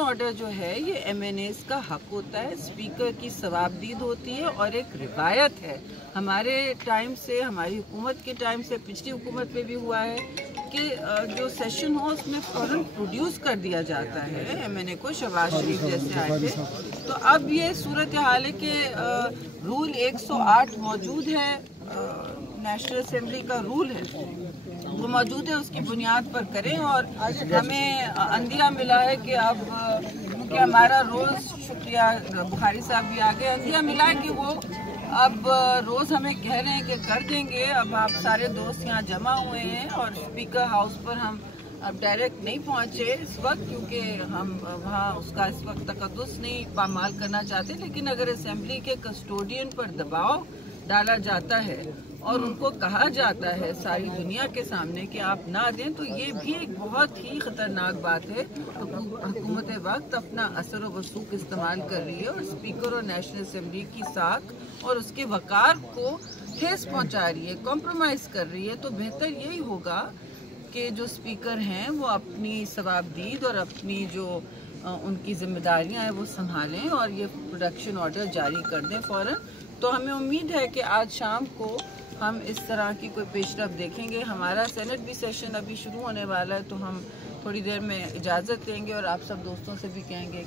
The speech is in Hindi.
ऑर्डर जो है ये एमएनएस का हक होता है, स्पीकर की सवाबदीद होती है और एक रिवायत है। हमारे टाइम से, हमारी हुकूमत के टाइम से, पिछली हुकूमत में भी हुआ है कि जो सेशन हो उसमें फ़ौरन प्रोड्यूस कर दिया जाता है एमएनए को। शहबाज शरीफ जैसे आए थे तो अब ये सूरत हाल है कि रूल 108 मौजूद है, नेशनल असेंबली का रूल है वो मौजूद है, उसकी बुनियाद पर करें। और हमें अंदिया मिला है कि अब क्योंकि हमारा रोज़, शुक्रिया बुखारी साहब भी आ गए, अंदिया मिला है कि वो अब रोज़ हमें कह रहे हैं कि कर देंगे। अब आप सारे दोस्त यहाँ जमा हुए हैं और स्पीकर हाउस पर हम अब डायरेक्ट नहीं पहुँचे इस वक्त, क्योंकि हम वहाँ उसका इस वक्त तकद्दुस नहीं पामाल करना चाहते। लेकिन अगर असेंबली के कस्टोडियन पर दबाव डाला जाता है और उनको कहा जाता है सारी दुनिया के सामने कि आप ना दें, तो ये भी एक बहुत ही ख़तरनाक बात है। हुकूमत वक्त अपना असर व वसूक इस्तेमाल कर रही है और स्पीकर और नेशनल असेंबली की साख और उसके वक़ार को ठेस पहुंचा रही है, कॉम्प्रोमाइज़ कर रही है। तो बेहतर यही होगा कि जो स्पीकर हैं वो अपनी सवाबदीद और अपनी जो उनकी जिम्मेदारियां हैं वो संभालें और ये प्रोडक्शन ऑर्डर जारी कर दें फ़ौरन। तो हमें उम्मीद है कि आज शाम को हम इस तरह की कोई पेशरफ देखेंगे। हमारा सेनेट भी सेशन अभी शुरू होने वाला है, तो हम थोड़ी देर में इजाज़त देंगे और आप सब दोस्तों से भी कहेंगे कि